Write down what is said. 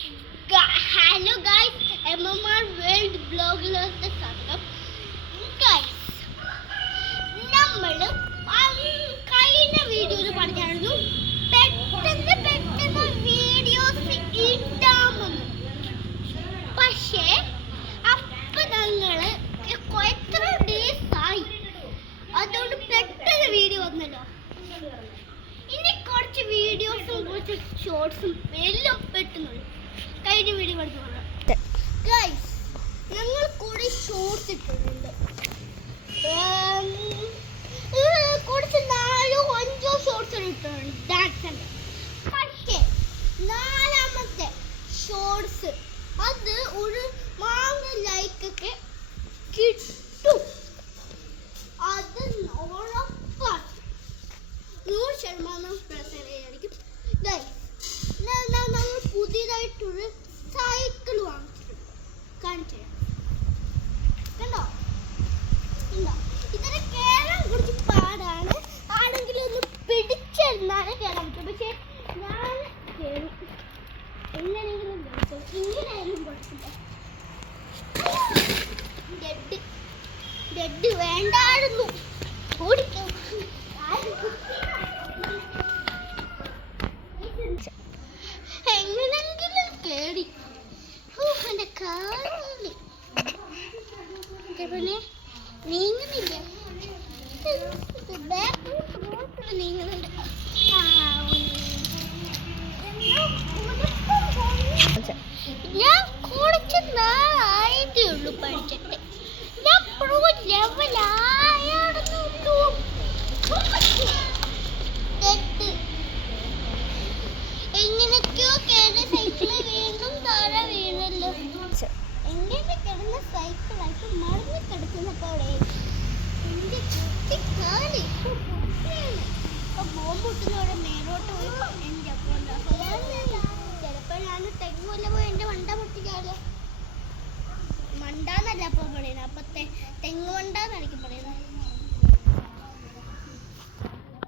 Hello guys, MMR world ബ്ലോഗിലേക്ക് സ്വാഗതം. Guys, നമ്മൾ കഴിഞ്ഞ വീഡിയോയിൽ പറഞ്ഞായിരുന്നു പെട്ടെന്ന് വീഡിയോസ് ഇടാമെന്ന്. പക്ഷേ അപ്പം ഞങ്ങൾ എത്ര ഡേയ്സ് ആയി, അതുകൊണ്ട് പെട്ടെന്ന് വീഡിയോ വന്നല്ലോ. ഇനി കുറച്ച് വീഡിയോസും കുറച്ച് ഷോർട്സും എല്ലാം പെട്ടെന്ന് കഴിഞ്ഞ വീഡിയോ പഠിച്ചു പറയാം. ഗൈസ്, ഞങ്ങൾ കൂടി ഷോർട്സ് ഇട്ടിട്ടുണ്ട്. കുറച്ച് 4-5 ഷോർട്സ് ഇട്ടിട്ടുണ്ട് ഡാൻസിൻ്റെ. പക്ഷേ നാലാമത്തെ ഷോർട്സ് അത് ഒരു ലൈക്കൊക്കെ കിട്ടും. അത് ഉറപ്പാണ്, 100% പ്രസരയായിരിക്കും. ഗൈസ്, നമ്മൾ പുതിയതായിട്ടൊരു സൈക്കിൾ വാങ്ങിച്ചിട്ടുണ്ട്, കാണിച്ചു തരാം. കണ്ടോ കണ്ടോ, ഇതിന് കയറാൻ കുറച്ച് പാടാണ്. ആണെങ്കിലും ഒന്ന് പിടിച്ചെന്നാണ് കയറാൻ പറ്റും. പക്ഷേ ഞാൻ കയറും, എങ്ങനെയെങ്കിലും കയറും. ഇങ്ങനെയായാലും കുഴപ്പമില്ല. ഡെഡ് വേണ്ടായിരുന്നു, ഓടിക്കും. എങ്ങനെങ്കിലും കേറി എന്റെ കാലി നീങ്ങുന്നില്ല, നീങ്ങുന്നുണ്ട്. ഞാൻ കുറച്ച് നാളായതേ ഉള്ളൂ പഠിച്ചിട്ട്. ഞാൻ പ്രോ ലെവലായിരുന്നു. എങ്ങനെയൊക്കെയോ കേട്ട സൈക്കിള് വീണ്ടും താഴെ വീണല്ലോ. എങ്ങനെ കിടന്ന സൈക്കിളായിട്ട് മറിഞ്ഞു കിടക്കുന്നപ്പോഴേ എൻ്റെ കുട്ടിക്കാലി ബോംബ് പൊട്ടുന്നവിടെ മേലോട്ട് പോയി എൻ്റെ അപ്പം ചിലപ്പോൾ ഞാൻ തെങ്ങുമല്ല പോയി എൻ്റെ മണ്ട പൊട്ടിക്കാലോ. മണ്ടാന്നല്ല അപ്പോൾ പറയുന്നത്, അപ്പം തെങ്ങ് മണ്ടാന്നായിരിക്കും പറയുന്നത്.